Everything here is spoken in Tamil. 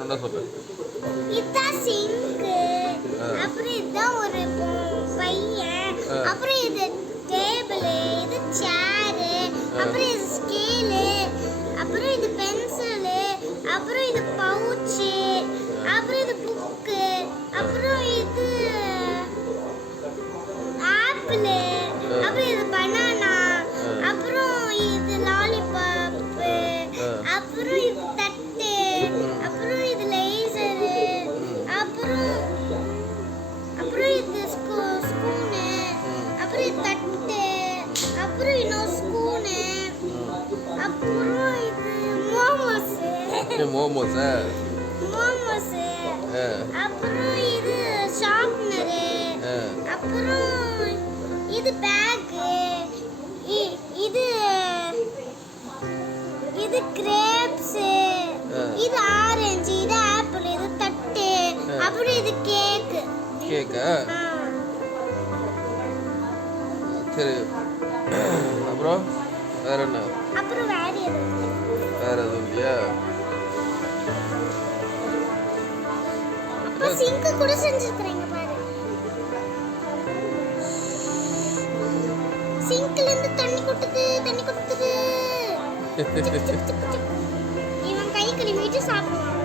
ஒன்னொன்னா சொல்லு. இதுதான் சிங்கு, அப்புறம் இதுதான் ஒரு பையன், அப்புறம் இது டேபிள், இது சேர், அப்புறம் இது ஸ்கேலு, அப்புறம் இது பென்சில், அப்புறம் இது பவுச், அப்புறம் இது புக், அப்புறம் இது ஆப்பிள், அப்புறம் இது பனானா, அப்புறம் இது லாலிபாப், அப்புறம் இது தட்டு, அப்புறம் இது லேசர், அப்புறம் இது ஸ்பூனு, அப்புறம் இது தட்டு, அப்புறம் இன்னொரு ஸ்பூனு, அப்புறம் இது மோமோஸ், அப்புறம் இது ஷார்ப்னரு, அப்புறம் இது பேக், இது கிரேப்ஸ், இது ஆரஞ்சு, இது ஆப்பிள், இது தட்டு, அப்புறம் இது கேக்கா? சரி, அப்புறம் வேற என்ன? அப்புறம் வேற எதுவும் இல்லையா? அப்ப சிங்க் கூட செஞ்சிருக்கீங்க பாரு. சிங்க்ல இருந்து தண்ணி கொட்டுது. இவன் கை கழுவிட்டு சாப்பிடுவான்.